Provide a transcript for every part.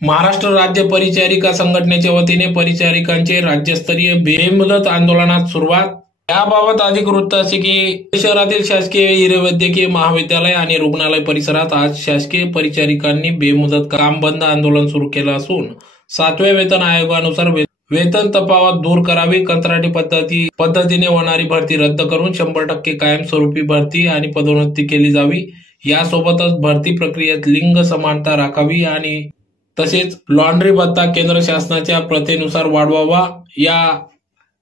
महाराष्ट्र राज्य परिचारिका संघटनेच्या वतीने परिचारिकांचे राज्यस्तरीय बेमुदत आंदोलनात सुरुवात। याबाबत अधिक वृत्त असे की शहरातील शासकीय हिरेवैद्यकीय महाविद्यालय आणि रुग्णालय परिसरात आज शासकीय परिचारिकांनी बेमुदत काम बंद आंदोलन सुरू केलं असून 7व्या वेतन आयोगानुसार वेतन तफावत दूर करावी, कंत्राटी पद्धतीने होणारी भरती रद्द करून 100% कायमस्वरूपी भरती आणि पदोन्नती केली जावी। यासोबतच भरती प्रक्रियेत लिंग समानता राखावी आणि तसेच लॉन्ड्री भत्ता केंद्र शासनाच्या प्रथेनुसार वाढवावा। या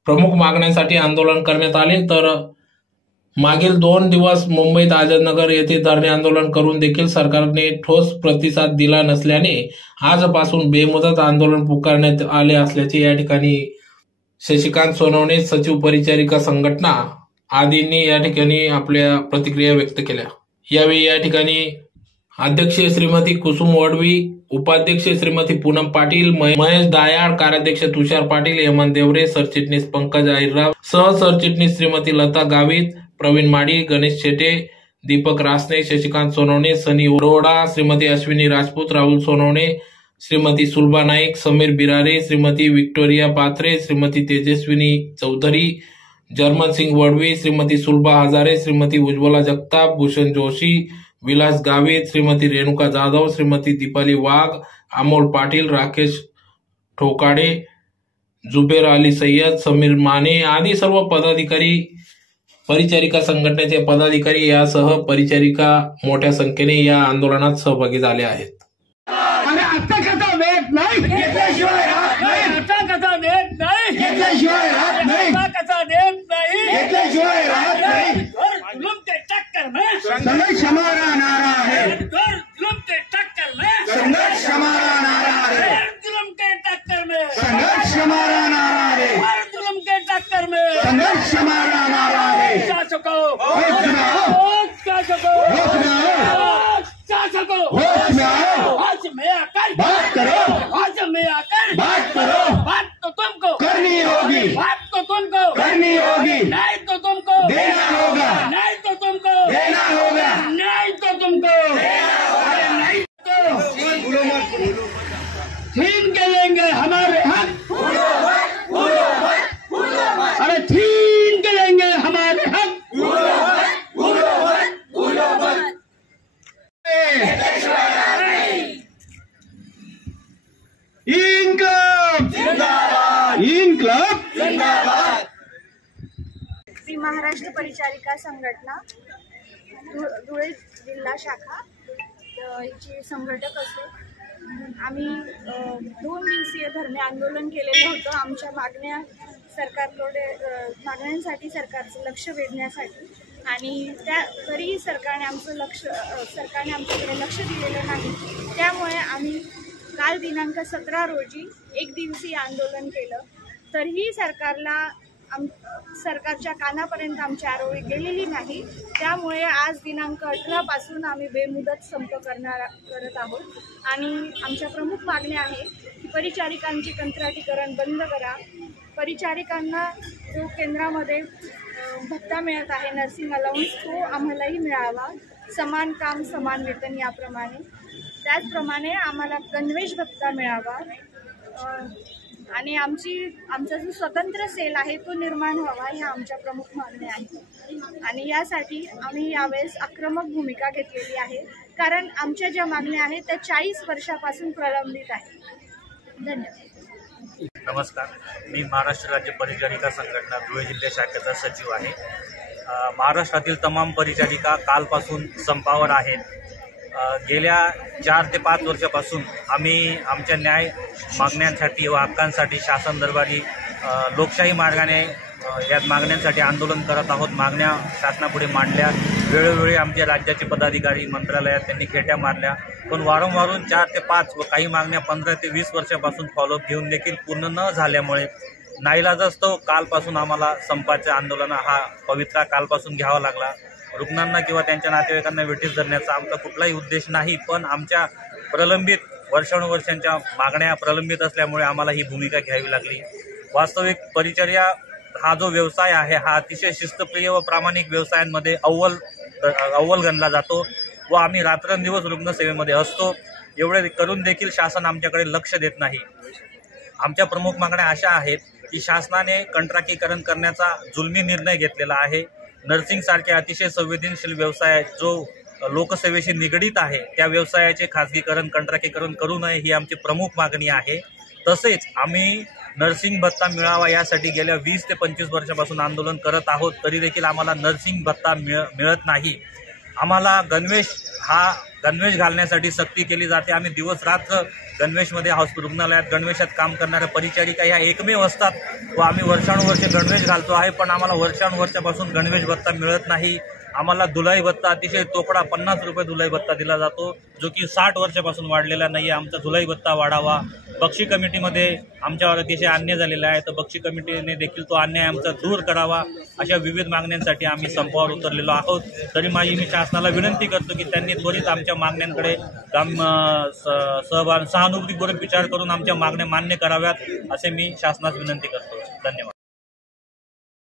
प्रमुख मागण्यांसाठी आंदोलन करण्यात आले। तर मागील 2 दिवस मुंबईत आझादनगर येथे धरणे आंदोलन करून देखील सरकारने ठोस प्रतिसाद दिला नसल्याने आजपासून बेमुदत आंदोलन पुकारण्यात आले असल्याचे या ठिकाणी शशिकांत सोनवणे, सचिव परिचारिका संघटना आदींनी या ठिकाणी आपल्या प्रतिक्रिया व्यक्त केल्या। यावेळी या ठिकाणी अध्यक्ष श्रीमती कुसुम वडवी, उपाध्यक्ष श्रीमती पूनम पाटील, महेश दायाळ, कार्याध्यक्ष तुषार पाटील, हेमंत देवरे, सरचिटणीस पंकज आहिरराव, सहसरचिटणीस श्रीमती लता गावित, प्रवीण माडी, गणेश शेटे, दीपक रासने, शशिकांत सोनवणे, सनी रोडा, श्रीमती अश्विनी राजपूत, राहुल सोनवणे, श्रीमती सुलभा नाईक, समीर बिरारे, श्रीमती विक्टोरिया पात्रे, श्रीमती तेजस्विनी चौधरी, जर्मन सिंग वडवी, श्रीमती सुलभा हजारे, श्रीमती उज्ज्वला जगताप, भूषण जोशी, विलास गावित, श्रीमती रेणुका जाधव, श्रीमती दीपाली वाघ, अमोल पाटील, राकेश ठोकाडे, जुबेर अली सय्यद, समीर माने आदी सर्व पदाधिकारी, परिचारिका संघटनेचे पदाधिकारी यासह परिचारिका मोठ्या संख्येने या आंदोलनात सहभागी झाले आहेत। संघर्ष हमारा नारा है, जुल्म के टक्कर में संघर्ष हमारा नारा है, जुल्म के टक्कर में संघर्ष हमारा नारा है, जुल्म के टक्कर में संघर्ष हमारा नारा है। शासकों होश में आओ, शासकों होश में आओ, होश में आकर बात करो, होश में आकर बात करो। बात तो तुमको करनी होगी, बात तो तुमको करनी होगी, नहीं तो तुमको देना होगा, नहीं तो तुमको देना होगा, नहीं तो तुमको देना होगा, नहीं तो छीन के लेंगे हमारे हक, अरे छीन के लेंगे हमारे हक। इनकलाब जिंदाबाद, इनकलाब जिंदाबाद। श्री महाराष्ट्र परिचारिका संघटना धुळे जिल्हा शाखा ची संघटक असून आम्ही 2 दिवसीय धरणे आंदोलन केलेलं होतं। आमच्या मागण्यांसाठी सरकारचं लक्ष वेधण्यासाठी आणि तरीही सरकारने आमच्याकडे लक्ष दिलेलं नाही। त्यामुळे आम्ही काल दिनांक 17 रोजी 1 दिवसीय आंदोलन केलं। तरीही सरकारच्या कानापर्यंत आमची आरोळी गेलेली नाही। त्यामुळे आज दिनांक 18 पासून आम्ही बेमुदत संप करत आहोत आणि आमच्या प्रमुख मागण्या आहे की परिचारिकांचे कंत्राटीकरण बंद करा, परिचारिकांना जो केंद्रामध्ये भत्ता मिळत आहे नर्सिंग अलाउन्स तो आम्हालाही मिळावा, समान काम समान वेतन याप्रमाणे, त्याचप्रमाणे आम्हाला गणवेश भत्ता मिळावा आणि आमचा जो स्वतंत्र सेल आहे तो निर्माण व्हावा, ह्या आमच्या प्रमुख मागण्या आहेत। आणि यासाठी आम्ही यावेळेस आक्रमक भूमिका घेतलेली आहे, कारण आमच्या ज्या मागण्या आहेत त्या 40 वर्षापासून प्रलंबित आहेत। धन्यवाद। नमस्कार, मी महाराष्ट्र राज्य परिचारिका संघटना धुळे जिल्हा शाखेचा सचिव आहे। महाराष्ट्रातील तमाम परिचारिका कालपासून संपावर आहेत। गेल्या 4 ते 5 वर्षापासून आम्ही आमच्या न्याय मागण्यांसाठी व हक्कांसाठी शासन दरबारी लोकशाही मार्गाने या मागण्यांसाठी आंदोलन करत आहोत। मागण्या शासनापुढे मांडल्या, वेळोवेळी आमच्या राज्याचे पदाधिकारी मंत्रालयात त्यांनी खेट्या मारल्या, पण वारंवार 4 ते 5 व काही मागण्या 15 ते 20 वर्षापासून फॉलोअप घेऊन देखील पूर्ण न झाल्यामुळे नाईलाजास्तव कालपासून आम्हाला संपाच्या आंदोलन हा पवित्रा कालपासून घ्यावा लागला। रुग्णांना किंवा त्यांच्या नातेवाईकांना वेठीस धरण्याचा आमचा कुठलाही उद्देश नाही, पण आमच्या प्रलंबित वर्षानुवर्षांच्या मागण्या प्रलंबित असल्यामुळे आम्हाला ही भूमिका घ्यावी लागली। वास्तविक परिचर्या हा जो व्यवसाय आहे हा अतिशय शिस्तप्रिय व प्रामाणिक व्यवसायांमध्ये अव्वल गणला जातो व आम्ही रात्रंदिवस रुग्णसेवेमध्ये असतो। एवढे करून देखील शासन आमच्याकडे लक्ष देत नाही। आमच्या प्रमुख मागण्या अशा आहेत की शासनाने कंत्राटीकरण करण्याचा जुलमी निर्णय घेतलेला आहे। नर्सिंग सारखे अतिशय संवेदनशील व्यवसाय जो लोकसेवेशी निगडीत आहे त्या व्यवसायाचे खाजगीकरण कंत्राटीकरण करू नये ही आमची प्रमुख मागणी आहे। तसेच आम्ही नर्सिंग भत्ता मिळावा यासाठी गेल्या 20 ते 25 वर्षापासून आंदोलन करत आहोत, तरी देखील आम्हाला नर्सिंग भत्ता मिळत नाही। आम्हाला गणवेश घालण्यासाठी सक्ती केली जाते। आम्ही दिवस रात्र गणवेशमध्ये रुग्णालयात गणवेशात काम करणाऱ्या परिचारिका ह्या एकमेव असतात व आम्ही वर्षानुवर्षे गणवेश घालतो आहे, पण आम्हाला वर्षानुवर्षापासून गणवेश भत्ता मिळत नाही। आम्हाला धुलाई भत्ता अतिशय तोकडा 50 रुपये धुलाई भत्ता दिला जातो, जो की 60 वर्षापासून वाढलेला नाही आहे। आमचा धुलाई भत्ता वाढावा। बक्षी कमिटीमध्ये आमच्यावर अतिशय अन्याय झालेला आहे, तर बक्षी कमिटीने देखील तो अन्याय आमचा दूर करावा। अशा विविध मागण्यांसाठी आम्ही संपावर उतरलेलो आहोत। तरी मी शासनाला विनंती करतो की त्यांनी त्वरित आमच्या मागण्यांकडे सहानुभूतीपूर्वक विचार करून आमच्या मागण्या मान्य कराव्यात, असे मी शासनास विनंती करतो। धन्यवाद।